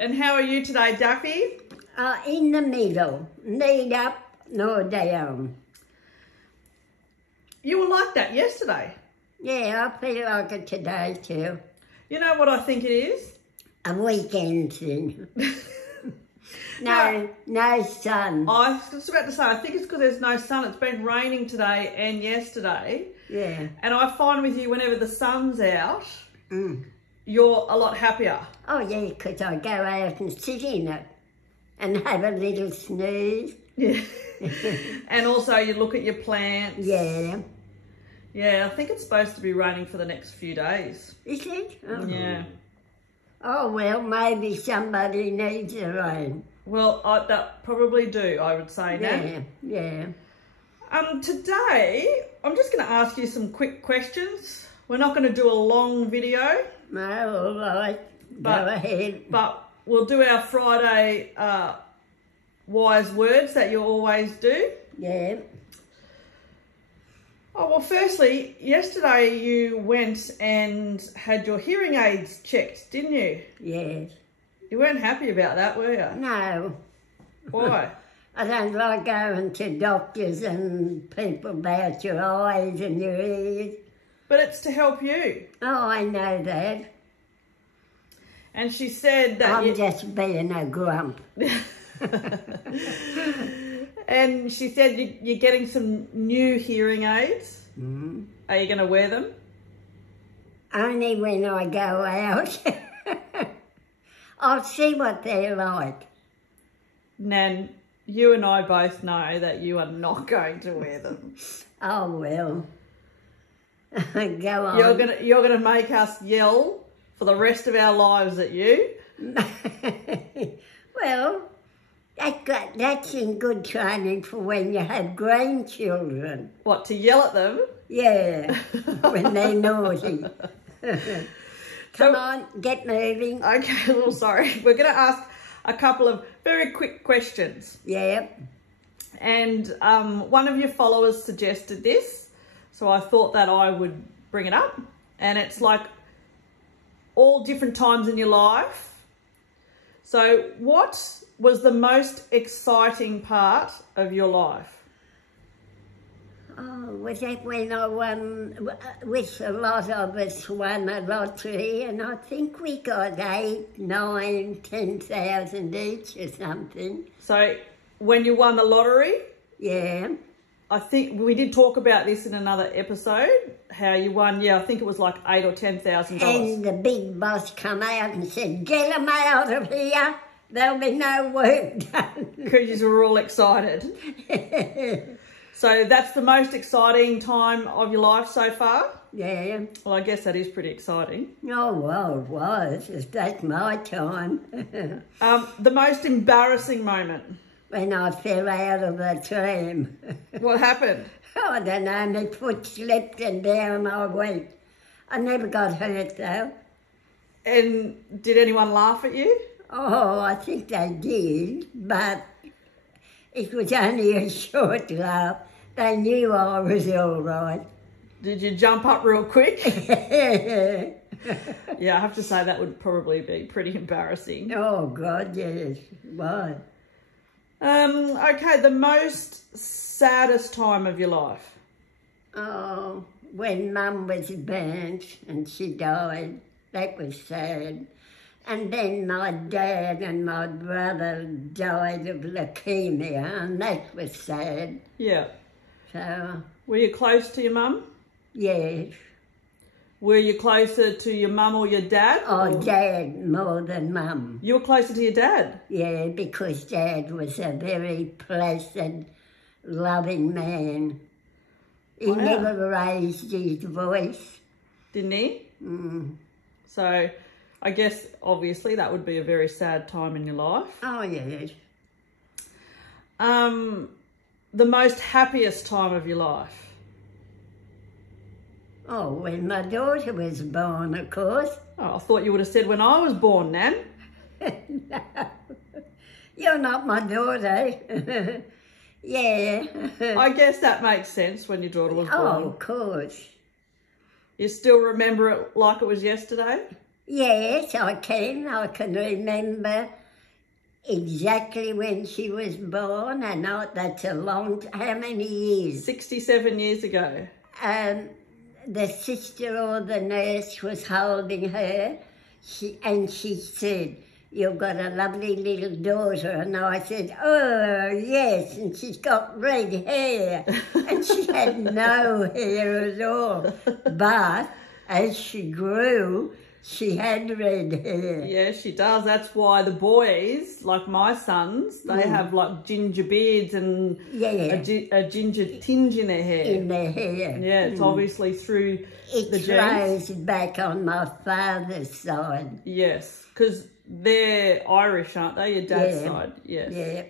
And how are you today, Daffy? In the middle, neither up nor down. You were like that yesterday. Yeah, I feel like it today too. You know what I think it is? A weekend thing. No sun. I was just about to say, I think it's because there's no sun. It's been raining today and yesterday. Yeah. And I find with you, whenever the sun's out, you're a lot happier. Oh yeah, because I go out and sit in it and have a little snooze. Yeah. And also you look at your plants. Yeah. Yeah, I think it's supposed to be raining for the next few days. Is it? Oh. Yeah. Oh, well, maybe somebody needs the rain. Well, that probably do, I would say now. Yeah. Today, I'm just going to ask you some quick questions. We're not going to do a long video. No, all right. Go ahead. But we'll do our Friday wise words that you always do. Yeah. Oh, well, firstly, yesterday you went and had your hearing aids checked, didn't you? Yes. You weren't happy about that, were you? No. Why? I don't like going to doctors and people about your eyes and your ears. But it's to help you. Oh, I know that. And she said that I'm just being a grump. And she said you're getting some new hearing aids. Mm. Are you going to wear them? Only when I go out. I'll see what they're like. Nan, you and I both know that you are not going to wear them. Oh, well. Go on. You're gonna make us yell for the rest of our lives at you. Well, that's in good training for when you have grandchildren. What, to yell at them? Yeah, when they're naughty. Come on, get moving. Okay, well, sorry. We're going to ask a couple of very quick questions. Yeah. And one of your followers suggested this, so I thought that I would bring it up. And it's like all different times in your life. So what was the most exciting part of your life? Oh, was that when I won, with a lot of us won a lottery, and I think we got 8, 9, 10,000 each or something. So when you won the lottery? Yeah. I think we did talk about this in another episode, how you won, I think it was like $8,000 or $10,000. And the big boss come out and said, get them out of here. There'll be no work done. Because you were all excited. So that's the most exciting time of your life so far? Yeah. Well, I guess that is pretty exciting. Oh, well, it was. That's my time. The most embarrassing moment? When I fell out of the tram. What happened? I don't know, my foot slipped and down I went. I never got hurt though. And did anyone laugh at you? Oh, I think they did, but it was only a short laugh. They knew I was all right. Did you jump up real quick? Yeah, I have to say that would probably be pretty embarrassing. Oh, God, yes. Why? Okay, the most saddest time of your life? Oh, when Mum was burnt and she died. That was sad. And then my dad and my brother died of leukemia, and that was sad. Yeah. So... Were you close to your mum? Yes. Were you closer to your mum or your dad? Oh, Dad more than Mum. You were closer to your dad? Yeah, because Dad was a very placid, loving man. He never raised his voice. Didn't he? Mm. So, I guess, obviously, that would be a very sad time in your life. Oh, yes. The most happiest time of your life? Oh, when my daughter was born, of course. Oh, I thought you would have said when I was born, Nan. No, you're not my daughter. Yeah. I guess that makes sense when your daughter was born. Oh, of course. You still remember it like it was yesterday? Yes, I can. I can remember exactly when she was born, and that's a long... How many years? 67 years ago. The sister or the nurse was holding her, and she said, "You've got a lovely little daughter." And I said, "Oh, yes," and she's got red hair. And she had no hair at all. But as she grew, she had red hair. Yeah, she does. That's why the boys, like my sons, they have like ginger beards and a ginger tinge in their hair. In their hair. Yeah, it's obviously through the genes. It throws back on my father's side. Yes, because they're Irish, aren't they? Your dad's side. Yes. Yeah.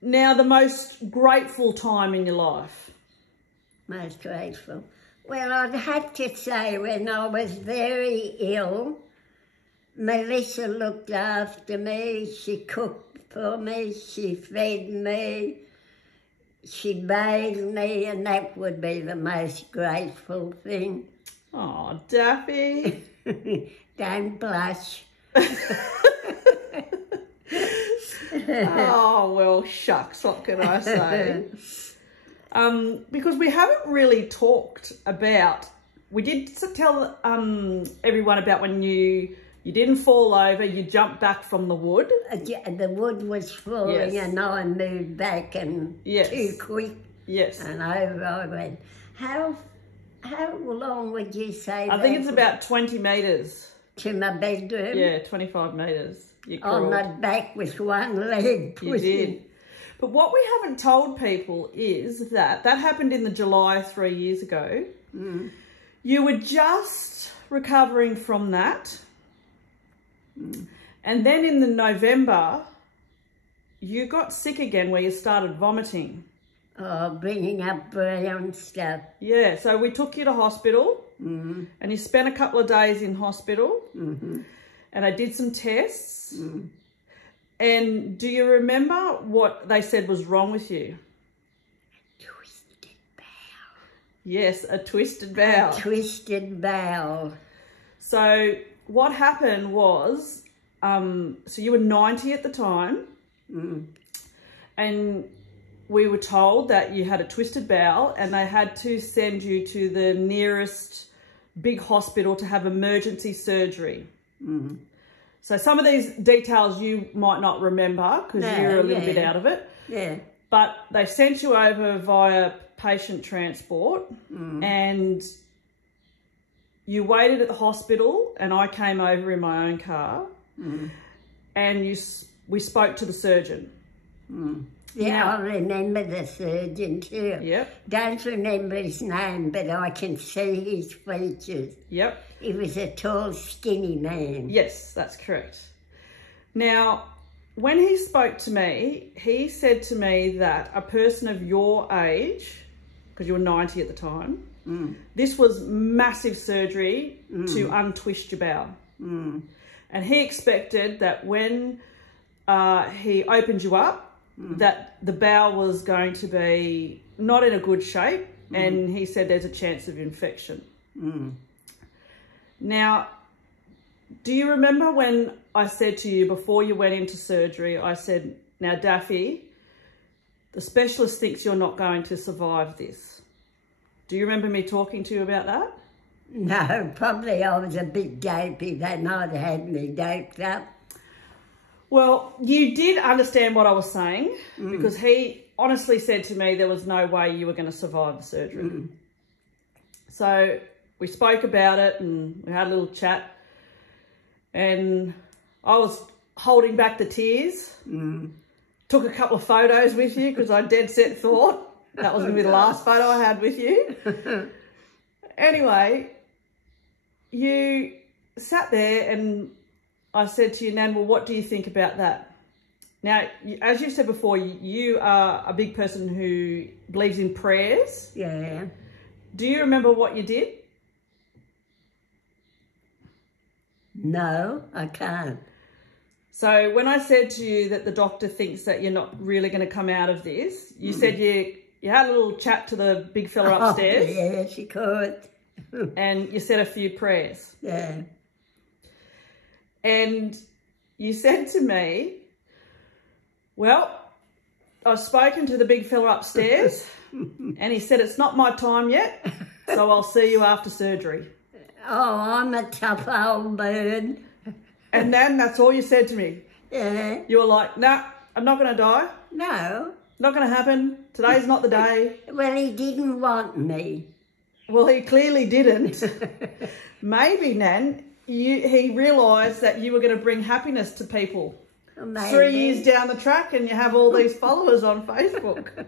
Now, the most grateful time in your life? Most grateful. Well, I'd have to say when I was very ill, Melissa looked after me, she cooked for me, she fed me, she bathed me, and that would be the most grateful thing. Oh, Daffy. Don't blush. Oh, well, shucks, what can I say? Because we haven't really talked about, we did tell everyone about when you didn't fall over, you jumped back from the wood. The wood was falling and I moved back and too quick. Yes. And over I went. How long would you say I think it's about 20 metres. To my bedroom? Yeah, 25 metres. On my back with one leg pushing. You did. But what we haven't told people is that happened in the July 3 years ago. Mm. You were just recovering from that. Mm. And then in the November, you got sick again where you started vomiting. Oh, bringing up brown stuff. Yeah, so we took you to hospital and you spent a couple of days in hospital and I did some tests. Mm. And do you remember what they said was wrong with you? Twisted bowel. Yes, a twisted bowel. A twisted bowel. So what happened was, so you were 90 at the time, and we were told that you had a twisted bowel and they had to send you to the nearest big hospital to have emergency surgery. Mm. So some of these details you might not remember because you're a little bit out of it. Yeah. But they sent you over via patient transport and you waited at the hospital and I came over in my own car and we spoke to the surgeon. Yeah, now, I remember the surgeon too. Yep. Don't remember his name, but I can see his features. Yep. He was a tall, skinny man. Yes, that's correct. Now, when he spoke to me, he said to me that a person of your age, because you were 90 at the time, this was massive surgery to untwist your bowel. And he expected that when he opened you up, that the bowel was going to be not in a good shape, and he said there's a chance of infection. Now, do you remember when I said to you before you went into surgery, I said, now Daffy, the specialist thinks you're not going to survive this. Do you remember me talking to you about that? No, probably I was a bit dopey. They might have had me doped up. Well, you did understand what I was saying because he honestly said to me there was no way you were going to survive the surgery. So we spoke about it and we had a little chat and I was holding back the tears. Took a couple of photos with you because I dead set thought that was going to be the last photo I had with you. Anyway, you sat there and I said to you, Nan, well, what do you think about that? Now, as you said before, you are a big person who believes in prayers. Yeah. Do you remember what you did? No, I can't. So when I said to you that the doctor thinks that you're not really going to come out of this, you said you had a little chat to the big fella upstairs. Oh, yeah, she could. and you said a few prayers. Yeah. And you said to me, well, I've spoken to the big fella upstairs and he said it's not my time yet, so I'll see you after surgery. Oh, I'm a tough old bird. And then that's all you said to me. Yeah. You were like, nah, I'm not going to die. No. Not going to happen. Today's not the day. Well, he didn't want me. Well, he clearly didn't. Maybe, Nan, he realised that you were going to bring happiness to people. Maybe. 3 years down the track and you have all these followers on Facebook.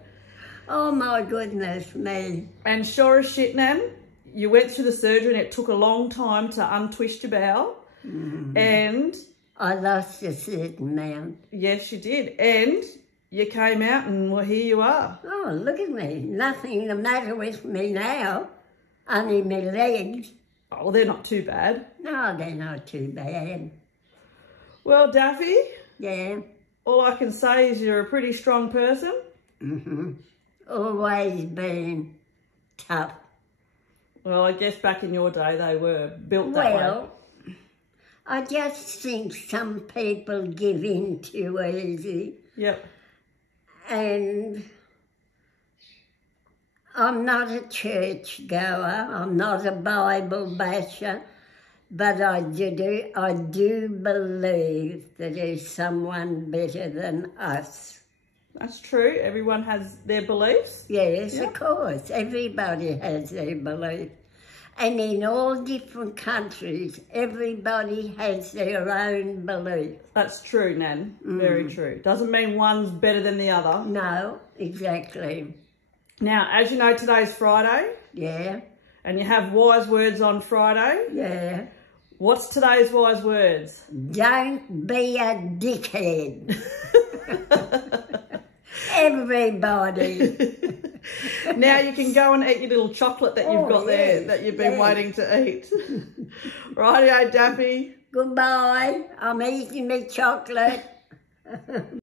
Oh, my goodness me. And sure as shit, Nan, you went through the surgery and it took a long time to untwist your bowel. And... I lost a certain amount. Yes, you did. And you came out and, well, here you are. Oh, look at me. Nothing the matter with me now. Only my legs. Oh, well, they're not too bad. No, they're not too bad. Well, Daffy, Yeah. all I can say is you're a pretty strong person. Always been tough. Well, I guess back in your day they were built that way. Well, I just think some people give in too easy. Yep. And I'm not a church goer, I'm not a Bible basher, but I do believe that there's someone better than us. That's true. Everyone has their beliefs. Yes, Yeah. of course. Everybody has their belief. And in all different countries, everybody has their own belief. That's true, Nan. Very true. Doesn't mean one's better than the other. No, exactly. Now, as you know, today's Friday, Yeah, and you have wise words on Friday. yeah. What's today's wise words? Don't be a dickhead. Everybody. Now you can go and eat your little chocolate that you've got there yes, that you've been yes. waiting to eat. Rightio, Daffy. Goodbye. I'm eating my chocolate.